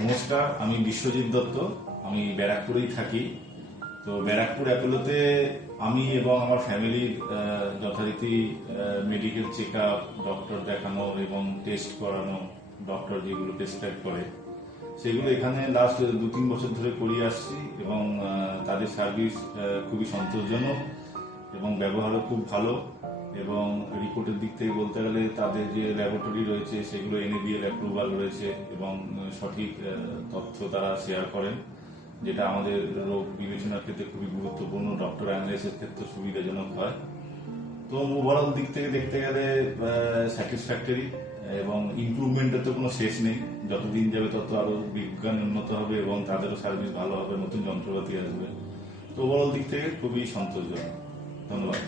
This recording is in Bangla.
নমস্কার, আমি বিশ্বজিৎ দত্ত। আমি ব্যারাকপুরেই থাকি। তো ব্যারাকপুর অ্যাপোলোতে আমি এবং আমার ফ্যামিলির যথারীতি মেডিকেল চেক আপ, ডক্টর দেখানো এবং টেস্ট করানো, ডক্টর যেগুলো প্রেসক্রাইব করে সেগুলো এখানে লাস্ট 2-3 বছর ধরে করিয়ে আসছি এবং তাদের সার্ভিস খুবই সন্তোষজনক এবং ব্যবহারও খুব ভালো। এবং রিপোর্টের দিক থেকে বলতে গেলে তাদের যে ল্যাবরেটরি রয়েছে সেগুলো NABL অ্যাপ্রুভাল রয়েছে এবং সঠিক তথ্য তারা শেয়ার করেন, যেটা আমাদের রোগ বিবেচনার ক্ষেত্রে খুবই গুরুত্বপূর্ণ, ডক্টর অ্যানালাইসিসের ক্ষেত্রে সুবিধাজনক হয়। তো ওভারঅল দিক থেকে দেখতে গেলে স্যাটিসফ্যাক্টরি এবং ইমপ্রুভমেন্টের তো কোনো শেষ নেই। যতদিন যাবে তত আরো বিজ্ঞান উন্নত হবে এবং তাদেরও সার্ভিস ভালো হবে, নতুন যন্ত্রপাতি আসবে। তো ওভারঅল দিক থেকে খুবই সন্তোষজনক। ধন্যবাদ।